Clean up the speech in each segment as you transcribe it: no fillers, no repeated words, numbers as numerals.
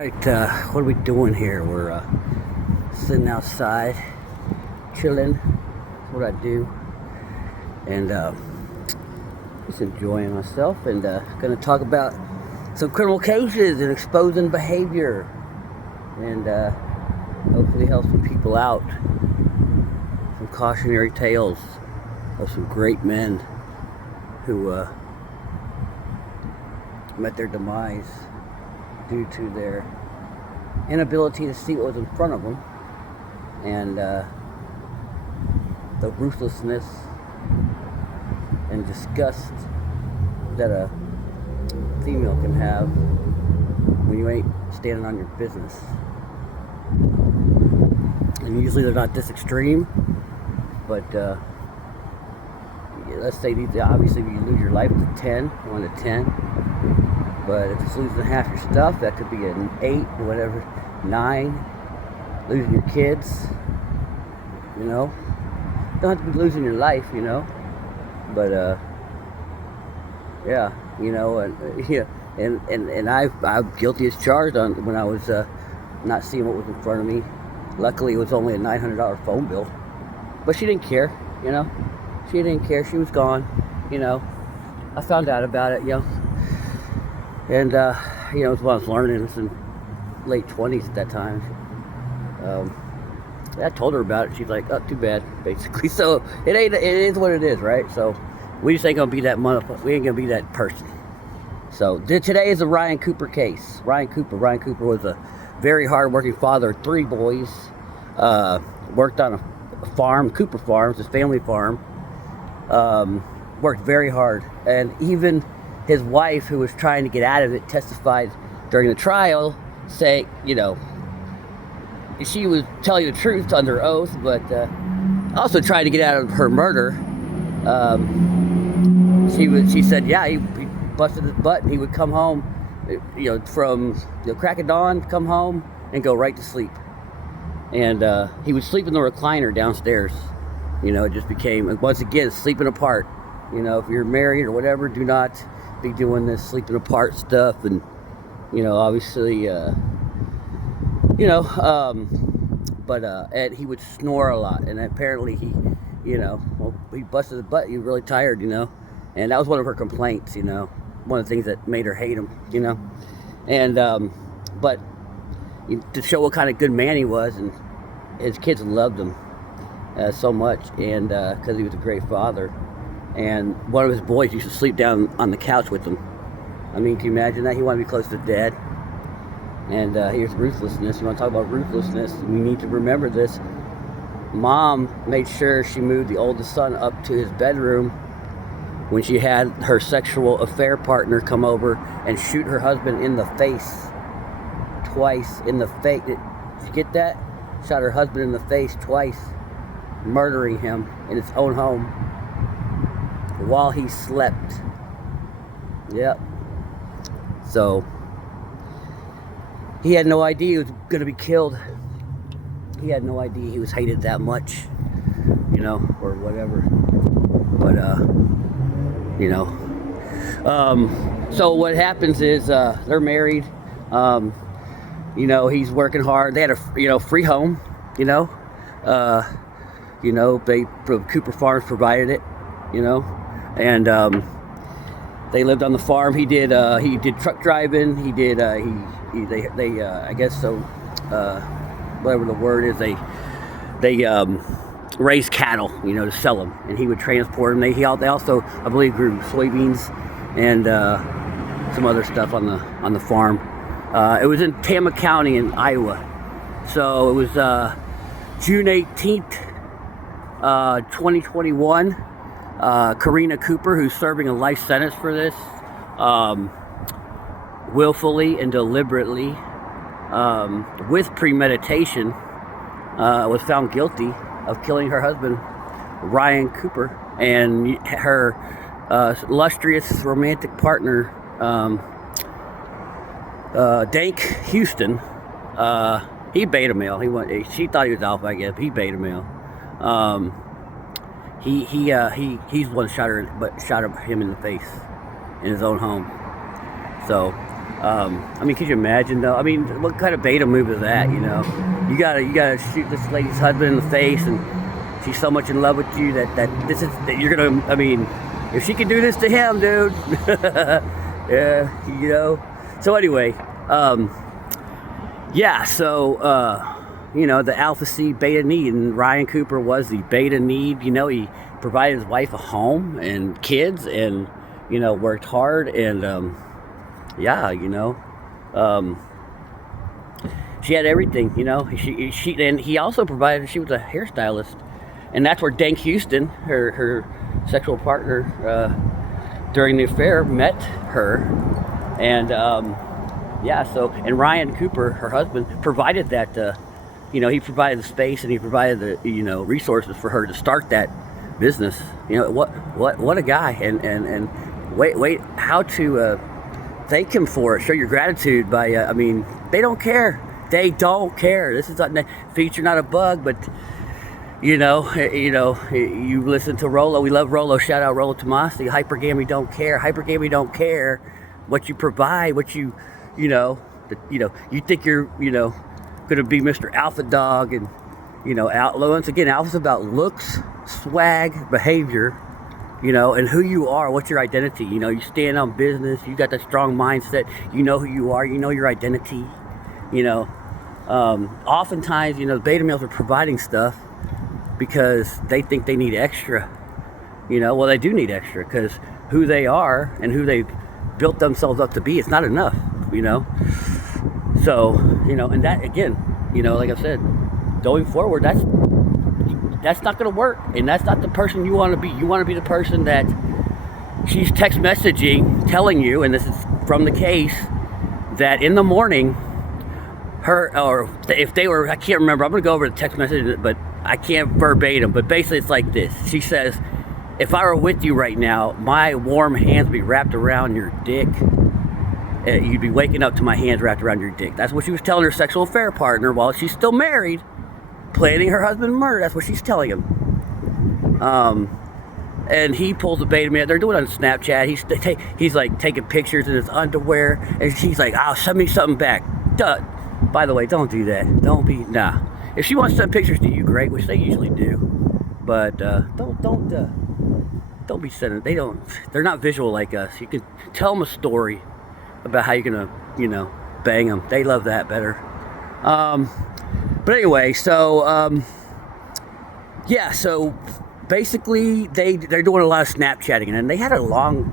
Right, what are we doing here? We're sitting outside, chilling. That's what I do, and just enjoying myself. And going to talk about some criminal cases and exposing behavior, and hopefully help some people out. Some cautionary tales of some great men who met their demise due to their inability to see what was in front of them, and the ruthlessness and disgust that a female can have when you ain't standing on your business. And usually they're not this extreme, but let's say these, obviously you lose your life, it's a 10, 1 to 10. But if it's losing half your stuff, that could be an 8 or whatever, 9. Losing your kids, you know. Don't have to be losing your life, you know. But yeah, you know, and yeah, and I'm guilty as charged on when I was not seeing what was in front of me. Luckily, it was only a $900 phone bill, but she didn't care, you know. She didn't care. She was gone, you know. I found out about it, you know. And, you know, it was when I was learning. It was in late 20s at that time. I told her about it. She's like, oh, too bad, basically. So, it is what it is, right? So, we just ain't going to be that motherfucker. We ain't going to be that person. So, today is the Ryan Cooper case. Ryan Cooper was a very hard-working father of 3 boys. Worked on a farm, Cooper Farms, his family farm. Worked very hard. And even his wife, who was trying to get out of it, testified during the trial, saying, you know, she was telling the truth under oath, but also trying to get out of her murder. She said, yeah, he busted his butt, and he would come home, you know, from the crack of dawn, come home and go right to sleep. And he would sleep in the recliner downstairs. You know, it just became, once again, sleeping apart. You know, if you're married or whatever, do not be doing this sleeping apart stuff. And, you know, obviously, you know, but and he would snore a lot. And apparently he, you know, well, he busted his butt. He was really tired, you know. And that was one of her complaints, you know. One of the things that made her hate him, you know. And, but to show what kind of good man he was, and his kids loved him so much, and because he was a great father. And one of his boys used to sleep down on the couch with him. I mean, can you imagine that? He wanted to be close to dad. And here's ruthlessness. You want to talk about ruthlessness? We need to remember this. Mom made sure she moved the oldest son up to his bedroom when she had her sexual affair partner come over and shoot her husband in the face. Twice in the face. Did you get that? Shot her husband in the face twice, murdering him in his own home while he slept. Yep. So he had no idea he was going to be killed. He had no idea he was hated that much, you know, or whatever. But you know, so what happens is they're married. You know, he's working hard. They had a free home. You know, Cooper Farms provided it. You know, and they lived on the farm. He did truck driving. He did they I guess so, whatever the word is, they raised cattle, you know, to sell them, and he would transport them. They also, I believe, grew soybeans and some other stuff on the farm. It was in Tama County in Iowa. So it was June 18th, 2021. Karina Cooper, who's serving a life sentence for this, willfully and deliberately, with premeditation, was found guilty of killing her husband, Ryan Cooper, and her illustrious romantic partner, Dank Houston. He beta male. She thought he was alpha, I guess. He beta male. He's the one that shot him in the face in his own home. So I mean, could you imagine though? I mean, what kind of beta move is that? You gotta shoot this lady's husband in the face, and she's so much in love with you that you're gonna. I mean, if she can do this to him, dude, yeah. So anyway, yeah. So the alpha C beta need, and Ryan Cooper was the beta need. He provided his wife a home and kids, and worked hard, and she had everything. She and he also provided. She was a hairstylist, and that's where Dank Houston, her sexual partner during the affair, met her, and and Ryan Cooper, her husband, provided that. He provided the space, and he provided the resources for her to start that business. What a guy, and wait how to thank him for it. Show your gratitude by they don't care. They don't care. This is not a feature, not a bug, but you listen to Rollo. We love Rollo. Shout out Rollo Tomasi. Hypergamy don't care. Hypergamy don't care what you provide, what you think you're going to be Mr. Alpha Dog, and once again, Alpha's about looks, swag, behavior, and who you are, what's your identity. You stand on business, you got that strong mindset, you know who you are, you know your identity. Oftentimes, the beta males are providing stuff because they think they need extra. Well, they do need extra, because who they are and who they've built themselves up to be, it's not enough. So, and that again, like I said, going forward, that's not going to work, and that's not the person you want to be. You want to be the person that she's text messaging, telling you, and this is from the case, that in the morning, or if they were, I can't remember, I'm going to go over the text message, but I can't verbatim, but basically it's like this. She says, if I were with you right now, my warm hands would be wrapped around your dick. You'd be waking up to my hands wrapped around your dick. That's what she was telling her sexual affair partner while she's still married, planning her husband's murder. That's what she's telling him. And he pulls the beta man. They're doing it on Snapchat. He's like taking pictures in his underwear, and she's like, "Oh, send me something back." Duh. By the way, don't do that. Nah. If she wants to send pictures to you, great, which they usually do. But don't be sending. They're not visual like us. You can tell them a story about how you're gonna, bang them. They love that better. But anyway, so so basically they're doing a lot of Snapchatting, and they had a long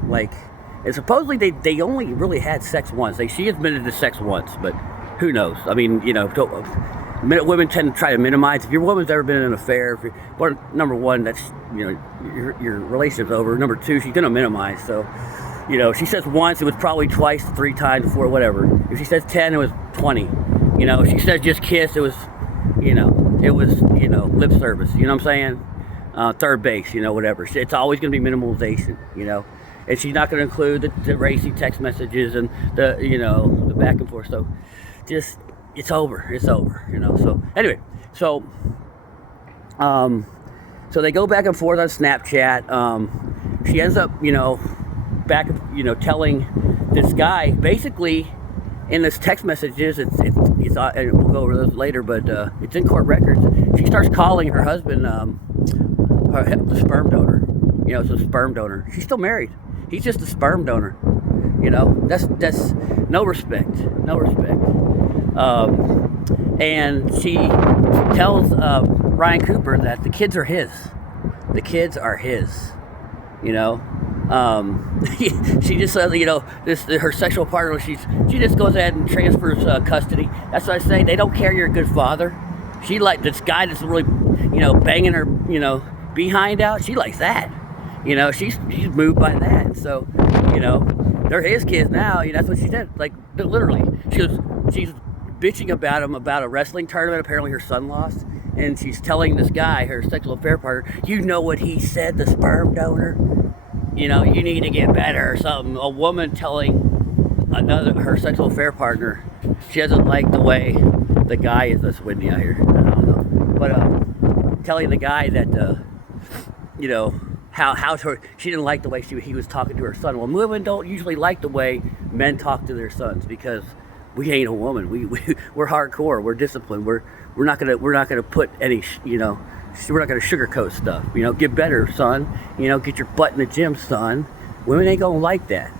and supposedly they only really had sex once. She admitted to sex once, but who knows? I mean, women tend to try to minimize. If your woman's ever been in an affair, number one, that's your relationship's over. Number two, she's gonna minimize. So. She says once, it was probably twice, 3 times, 4, whatever. If she says 10, it was 20. If she says just kiss, it was, lip service. You know what I'm saying? Third base, whatever. It's always going to be minimalization, And she's not going to include the racy text messages and the back and forth. So just, it's over. It's over, So anyway, so they go back and forth on Snapchat. She ends up, back, telling this guy, basically in this text messages, it's and we'll go over those later, but it's in court records. She starts calling her husband the sperm donor. It's a sperm donor. She's still married. He's just a sperm donor. That's no respect. And she tells Ryan Cooper that the kids are his. The kids are his. She just says, her sexual partner, she just goes ahead and transfers custody. That's what I say. They don't care you're a good father. She like this guy that's really, banging her, behind out. She likes that. She's moved by that. And so, they're his kids now. That's what she said. Like literally, she's bitching about him about a wrestling tournament. Apparently, her son lost, and she's telling this guy, her sexual affair partner, what he said, the sperm donor. You need to get better or something. A woman telling her sexual affair partner, she doesn't like the way the guy is. That's windy out here. I don't know. But telling the guy that, how she didn't like the way he was talking to her son. Well, women don't usually like the way men talk to their sons, because we ain't a woman. We're hardcore. We're disciplined. We're not gonna put any we're not gonna sugarcoat stuff. Get better, son. Get your butt in the gym, son. Women ain't gonna like that.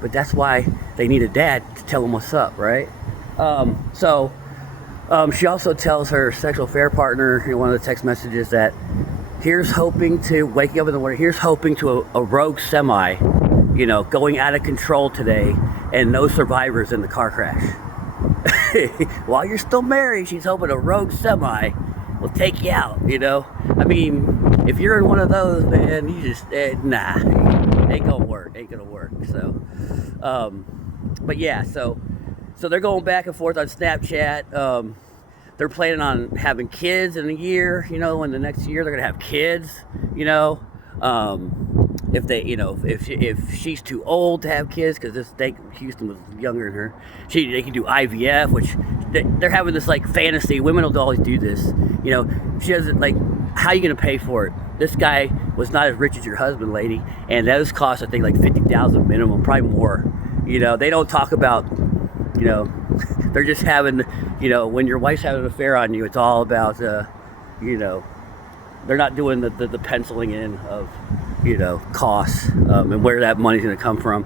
But that's why they need a dad to tell them what's up, right? She also tells her sexual affair partner in one of the text messages that here's hoping to waking up in the morning. Here's hoping to a rogue semi, going out of control today, and no survivors in the car crash. While you're still married, she's hoping a rogue semi will take you out. I mean, if you're in one of those, man, you just nah, ain't gonna work. So, but yeah, so they're going back and forth on Snapchat. They're planning on having kids in a year. In the next year they're gonna have kids. If they, if she's too old to have kids, because Houston was younger than her, they can do IVF, which they're having this like fantasy. Women will always do this. She doesn't like. How are you gonna pay for it? This guy was not as rich as your husband, lady, and those cost I think like $50,000 minimum, probably more. They don't talk about. They're just having. When your wife's having an affair on you, it's all about. They're not doing the penciling in of. Costs and where that money's going to come from.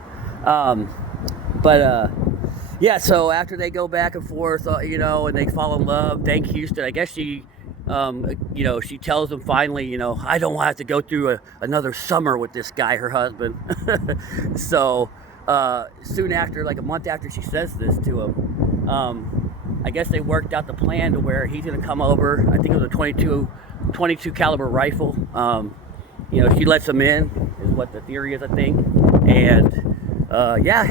Yeah, so after they go back and forth, and they fall in love, Dank Houston, I guess she tells him finally, I don't want to have to go through another summer with this guy, her husband. So soon after, like a month after she says this to him, I guess they worked out the plan to where he's going to come over. I think it was a 22 caliber rifle. She lets him in, is what the theory is, I think. And,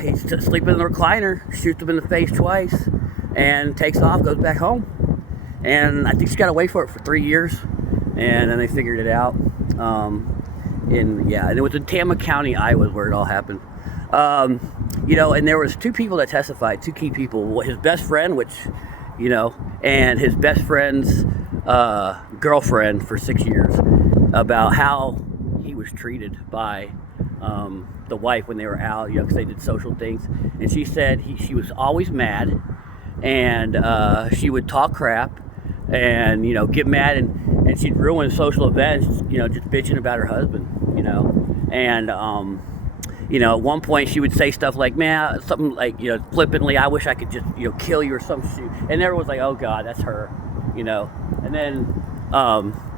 he's sleeping in the recliner, shoots him in the face twice, and takes off, goes back home. And I think she got away for it for 3 years, and then they figured it out. And it was in Tama County, Iowa, where it all happened. And there was two people that testified, two key people. His best friend, and his best friend's girlfriend for 6 years, about how he was treated by the wife when they were out, because they did social things. And she said she was always mad, and she would talk crap, and get mad, and she'd ruin social events, just bitching about her husband, and at one point she would say stuff like, man, something like, flippantly, I wish I could just, kill you or some shit. And everyone's like, oh God, that's her, and then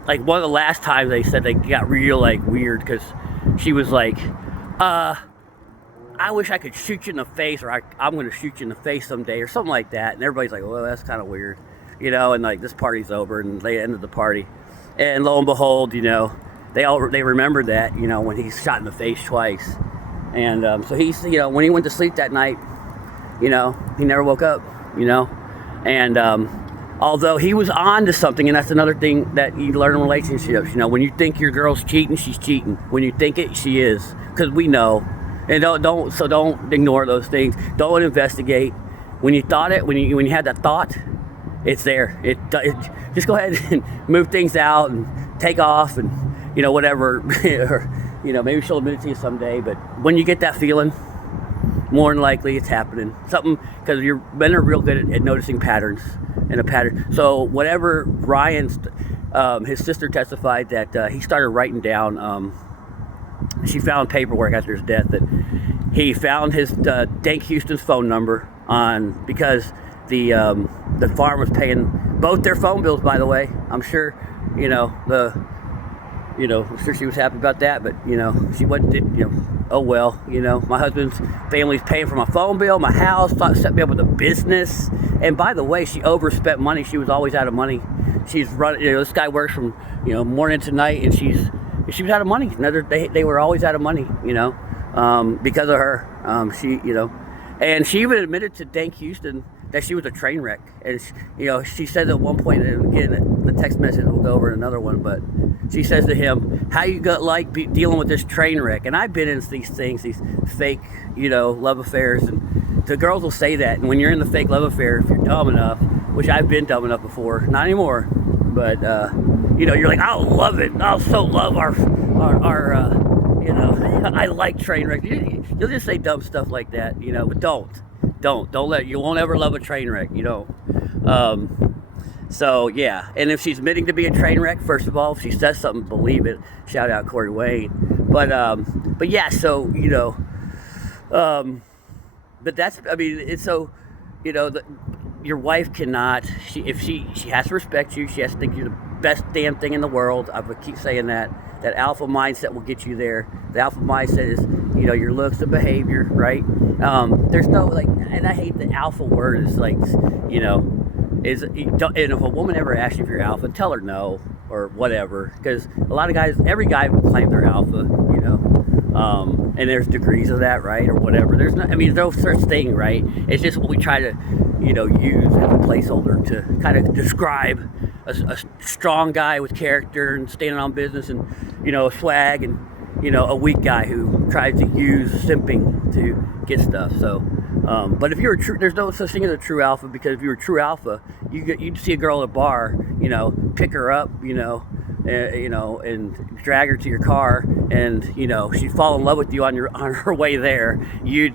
like one of the last times they said they got real like weird, because she was like, I wish I could shoot you in the face, or I'm going to shoot you in the face someday, or something like that. And everybody's like, well, that's kind of weird, and like this party's over, and they ended the party. And lo and behold, they remembered that, when he's shot in the face twice. And so he's, when he went to sleep that night, he never woke up, and although he was on to something, and that's another thing that you learn in relationships. When you think your girl's cheating, she's cheating. When you think it, she is, because we know. And don't ignore those things. Don't investigate. When you thought it, when you had that thought, it's there. Just go ahead and move things out and take off, and whatever. Or maybe she'll admit it to you someday. But when you get that feeling, more than likely it's happening. Something, because men are real good at noticing patterns. In a pattern. So whatever Ryan's, his sister testified that he started writing down. She found paperwork after his death that he found his Dank Houston's phone number because the farm was paying both their phone bills. By the way, I'm sure I'm sure she was happy about that, but she wasn't. Oh well, my husband's family's paying for my phone bill, my house, set me up with a business. And by the way, she overspent money. She was always out of money. She's running. This guy works from morning to night, and she was out of money. They were always out of money. Because of her. And she even admitted to Dank Houston that she was a train wreck. And she said at one point, and again, the text message we'll go over another one, but she says to him, how you dealing with this train wreck? And I've been in these things, these fake, love affairs, and the girls will say that. And when you're in the fake love affair, if you're dumb enough, which I've been dumb enough before, not anymore, but you're like, I'll love it. I'll so love our You know, I like train wrecks. You'll just say dumb stuff like that, you know, but don't let, you won't ever love a train wreck. You don't. So yeah, and if she's admitting to be a train wreck, first of all, if she says something, believe it. Shout out Corey Wayne. But yeah, so you know, but that's, I mean, it's so, you know, your wife cannot. She has to respect you. She has to think you're the best damn thing in the world. I would keep saying that. That alpha mindset will get you there. The alpha mindset is, you know, your looks, the behavior, right? There's no like, and I hate the alpha word. It's like, you know. And if a woman ever asks you if you're alpha, tell her no or whatever, because a lot of guys, every guy will claim they're alpha, you know, and there's degrees of that, right, or whatever. There's no, I mean, there's no such thing, right? It's just what we try to, you know, use as a placeholder to kind of describe a strong guy with character and standing on business and, you know, swag, and, you know, a weak guy who tries to use simping to get stuff. So. But if you're a true, there's no such thing as a true alpha, because if you're a true alpha, you'd see a girl at a bar, you know, pick her up, you know, and drag her to your car, and you know she'd fall in love with you on her way there. You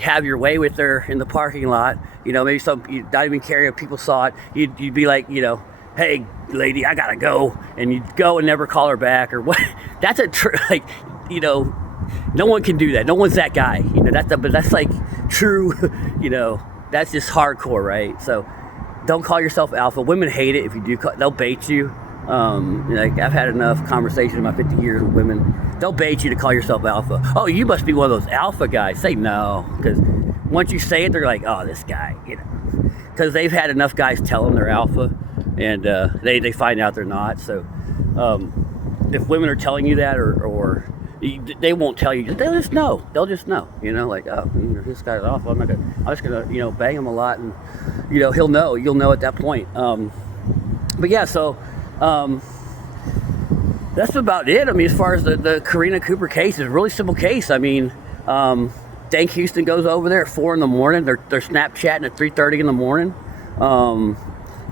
have your way with her in the parking lot. You know, maybe you not even care if people saw it. You'd be like, you know, hey lady, I gotta go, and you'd go and never call her back or what. That's like, you know. No one can do that. No one's that guy. You know, but that's like true, you know, that's just hardcore, right? So don't call yourself alpha. Women hate it if you do. They'll bait you. Like I've had enough conversation in my 50 years with women. They'll bait you to call yourself alpha. Oh, you must be one of those alpha guys. Say no, because once you say it, they're like, oh, this guy, you know, because they've had enough guys tell them they're alpha, and they find out they're not. So if women are telling you that, or they won't tell you. They'll just know. They'll just know. You know, like, oh, this guy's awful. I'm just gonna, you know, bang him a lot, and you know, he'll know. You'll know at that point. But yeah, so that's about it. I mean, as far as the Karina Cooper case, it's a really simple case. I mean, Dank Houston goes over there at 4 in the morning. They're Snapchatting at 3:30 in the morning,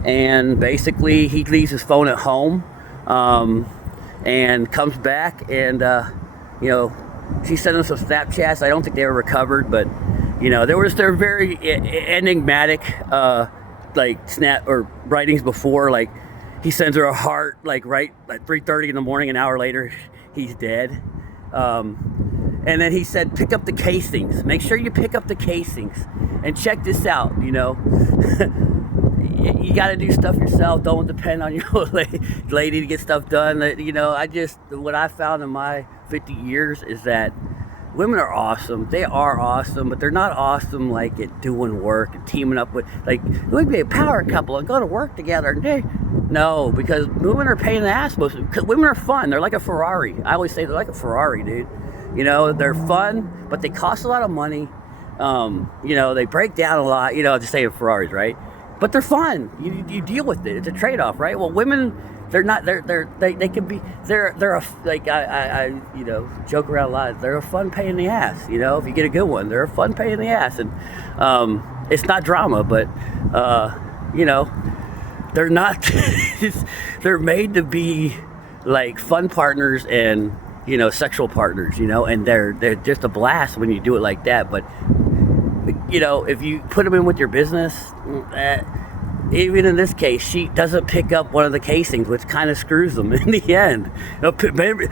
and basically he leaves his phone at home, and comes back, and you know, she sent him some Snapchats. I don't think they were recovered, but you know, they're very enigmatic, like snap or writings before. Like he sends her a heart, like right at 3:30 in the morning. An hour later, he's dead. And then he said, pick up the casings. Make sure you pick up the casings. And check this out, you know. You got to do stuff yourself. Don't depend on your lady to get stuff done. You know, what I found in my 50 years is that women are awesome. They are awesome, but they're not awesome like at doing work and teaming up with, like, we'd be a power couple and go to work together. No, because women are pain in the ass. Because women are fun. They're like a Ferrari. I always say they're like a Ferrari, dude. You know, they're fun, but they cost a lot of money. You know, they break down a lot. You know, just saying Ferraris, right? But they're fun. You deal with it. It's a trade-off, right? Well, women, they're not. They can be. They're like I you know, joke around a lot. They're a fun pain in the ass. You know, if you get a good one, they're a fun pain in the ass, and it's not drama, but you know, they're not. They're made to be like fun partners and, you know, sexual partners. You know, and they're just a blast when you do it like that. But you know, if you put them in with your business, even in this case, she doesn't pick up one of the casings, which kind of screws them in the end.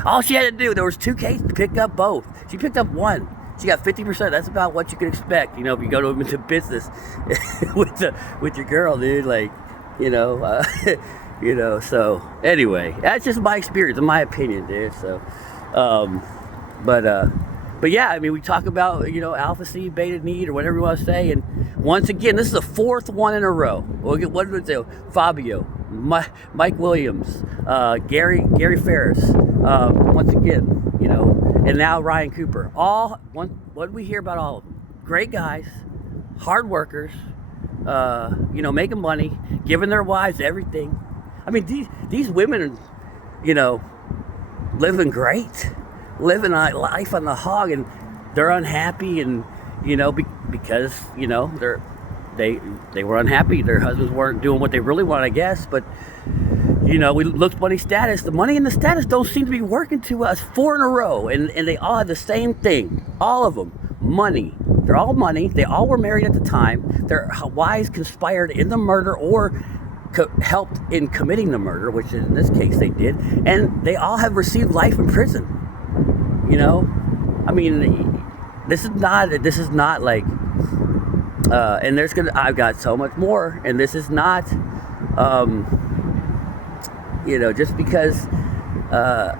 All she had to do, there was 2 cases, to pick up both. She picked up one. She got 50%. That's about what you could expect, you know, if you go into business with your girl, dude. Like, you know, you know. So anyway, that's just my experience, in my opinion, dude. So, But yeah, I mean, we talk about, you know, alpha seed, beta need, or whatever you want to say. And once again, this is the 4th one in a row. What did we say? Fabio, Mike Williams, Gary Ferris. Once again, you know, and now Ryan Cooper. What did we hear about all of them? Great guys, hard workers, you know, making money, giving their wives everything. I mean, these women, you know, living great. Living life on the hog, and they're unhappy, and you know, because you know they were unhappy. Their husbands weren't doing what they really want, I guess. But you we looked money status. The money and the status don't seem to be working to us 4 in a row. And they all have the same thing. All of them. Money. They're all money. They all were married at the time. Their wives conspired in the murder or helped in committing the murder, which in this case they did. And they all have received life in prison. I mean, this is not like, and I've got so much more. And this is not, just because, a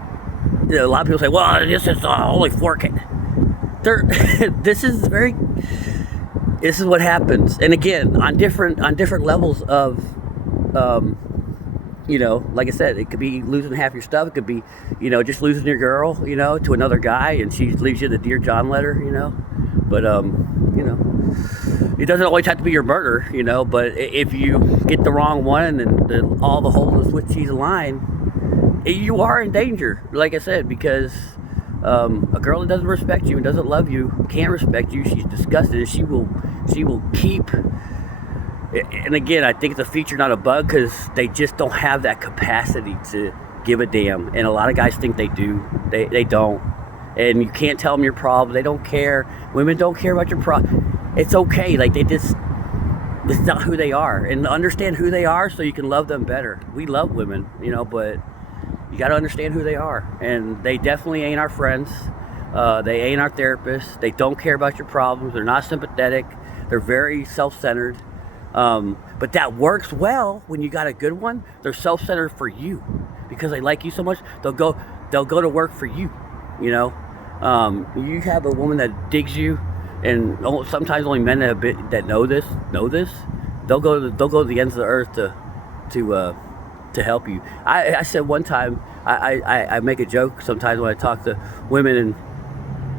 lot of people say, well, this is only 4K. This is what happens. And again, on different levels of, like I said, it could be losing half your stuff. It could be, just losing your girl, to another guy, and she leaves you the Dear John letter, But, it doesn't always have to be your murder, but if you get the wrong one and all the holes in the Swiss cheese align, you are in danger, like I said, because a girl that doesn't respect you and doesn't love you, can't respect you, she's disgusted, and she will keep. And again, I think it's a feature, not a bug, because they just don't have that capacity to give a damn. And a lot of guys think they do. They don't. And you can't tell them your problem. They don't care. Women don't care about your problem. It's okay. Like, this is not who they are. And understand who they are so you can love them better. We love women, but you got to understand who they are. And they definitely ain't our friends. They ain't our therapists. They don't care about your problems. They're not sympathetic. They're very self-centered. But that works well when you got a good one. They're self-centered for you because they like you so much. They'll go to work for you. You have a woman that digs you, and sometimes only men that know this. They'll go to the ends of the earth to help you. I said one time, I make a joke sometimes when I talk to women, and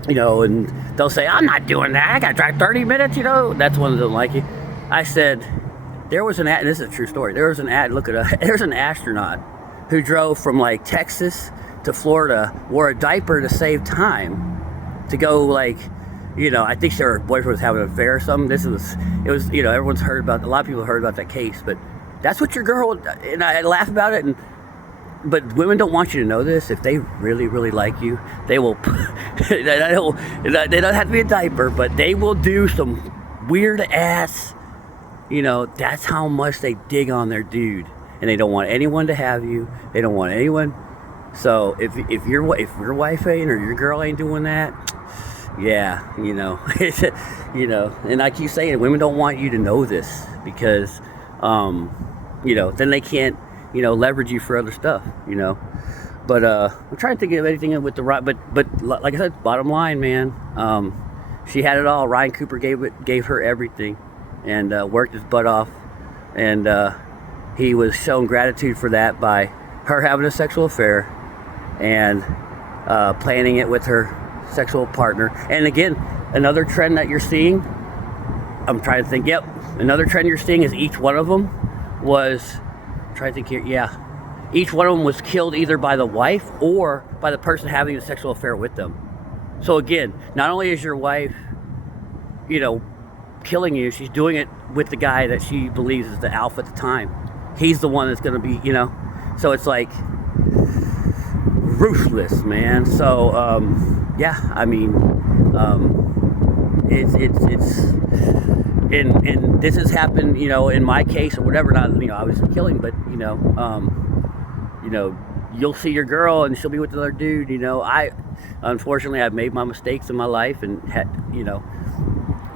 and they'll say, I'm not doing that. I got to drive 30 minutes. That's one that doesn't like you. I said, there was and this is a true story. There's an astronaut who drove from like Texas to Florida, wore a diaper to save time to go I think her boyfriend was having an affair or something. Everyone's heard about, a lot of people heard about that case, but that's what your girl, and I laugh about it, but women don't want you to know this. If they really, really like you, they will, they don't have to be a diaper, but they will do some weird ass, that's how much they dig on their dude, and they don't want anyone to have you. They don't want anyone. So if your wife ain't, or your girl ain't doing that, yeah, and I keep saying, women don't want you to know this because, then they can't, leverage you for other stuff, But I'm trying to think of anything with the right, but like I said, bottom line, man, she had it all. Ryan Cooper gave her everything, and worked his butt off, and he was shown gratitude for that by her having a sexual affair and planning it with her sexual partner. And again, another trend that you're seeing, I'm trying to think, another trend you're seeing is each one of them was, I'm trying to think here, each one of them was killed either by the wife or by the person having a sexual affair with them. So again, not only is your wife, killing you, she's doing it with the guy that she believes is the alpha at the time. He's the one that's going to be, so it's like ruthless, man. So it's and this has happened, in my case or whatever, not, obviously killing, but you'll see your girl and she'll be with another dude. Unfortunately, I've made my mistakes in my life and had,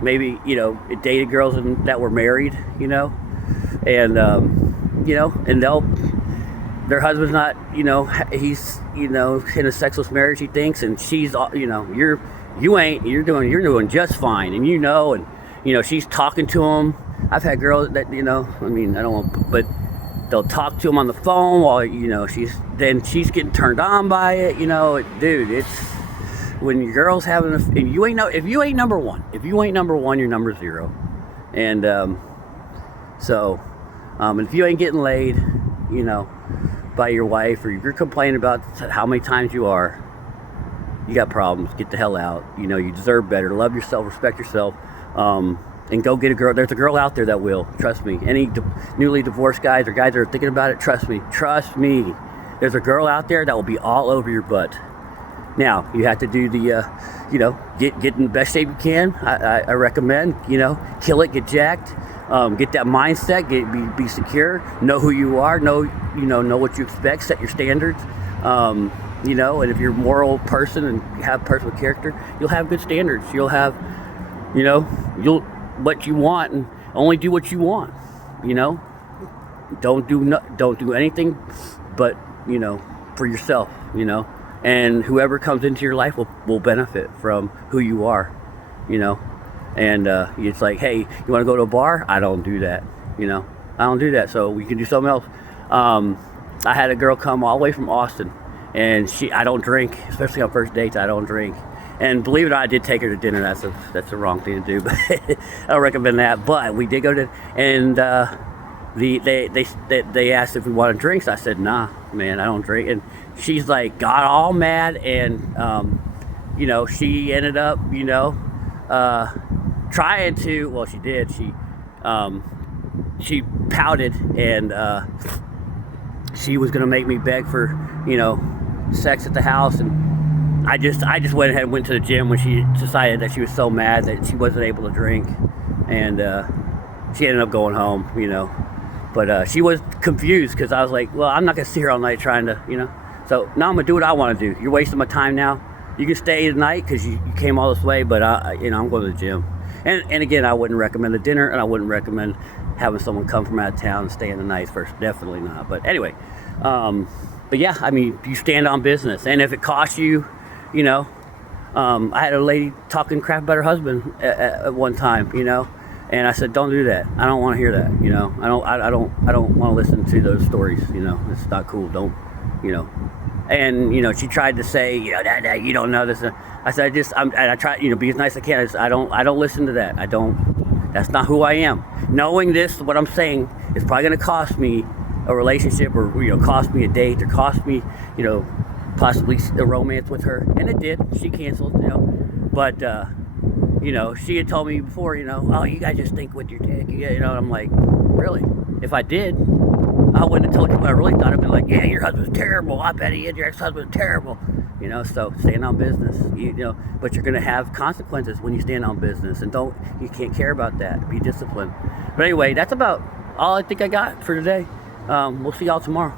maybe, dated girls that were married, and, and their husband's not, he's, in a sexless marriage, he thinks, and she's, you're doing just fine. And, and, she's talking to him. I've had girls that, I don't want, but they'll talk to him on the phone while, she's getting turned on by it, dude, it's, when your girl's having if you ain't number one, you're number zero. And if you ain't getting laid, by your wife, or you're complaining about how many times you got problems, get the hell out. You deserve better. Love yourself, respect yourself. and go get a girl. There's a girl out there that will. Trust me. Any newly divorced guys or guys that are thinking about it, trust me. Trust me. There's a girl out there that will be all over your butt. Now, you have to do the, get in the best shape you can. I recommend, kill it, get jacked, get that mindset, be secure, know who you are, know what you expect, set your standards. And if you're a moral person and you have a person with character, you'll have good standards. You'll have, you'll what you want and only do what you want. Don't do anything but for yourself. And whoever comes into your life will benefit from who you are. And it's like, hey, you want to go to a bar? I don't do that. I don't do that. So we can do something else. I had a girl come all the way from Austin, and I don't drink, especially on first dates. I don't drink. And believe it or not, I did take her to dinner. That's the wrong thing to do, but I don't recommend that. But we did go to, and they asked if we wanted drinks. I said, nah, man, I don't drink. And she's like, got all mad, and she ended up, trying to. Well, she did. She pouted, and she was gonna make me beg for, sex at the house, and I just went ahead and went to the gym when she decided that she was so mad that she wasn't able to drink, and she ended up going home, But she was confused because I was like, well, I'm not gonna sit here all night trying to, So now I'm gonna do what I want to do. You're wasting my time now. You can stay tonight because you came all this way, but I'm going to the gym. And again, I wouldn't recommend a dinner, and I wouldn't recommend having someone come from out of town and staying the night first. Definitely not. But anyway, but yeah, I mean, you stand on business, and if it costs you, I had a lady talking crap about her husband at one time, and I said, don't do that. I don't want to hear that. I don't want to listen to those stories. It's not cool. Don't. And she tried to say, that you don't know this. I said, I try, be as nice as I can. I don't listen to that. That's not who I am. Knowing this, what I'm saying is probably going to cost me a relationship, or cost me a date, or cost me, possibly a romance with her. And it did. She canceled, but she had told me before, oh, you guys just think with your dick, and I'm like, really? If I did, I wouldn't have told you what I really thought. I'd be like, yeah, your husband's terrible. I bet he is. Your ex-husband's terrible. So stand on business. But you're gonna have consequences when you stand on business, and you can't care about that. Be disciplined. But anyway, that's about all I think I got for today. We'll see y'all tomorrow.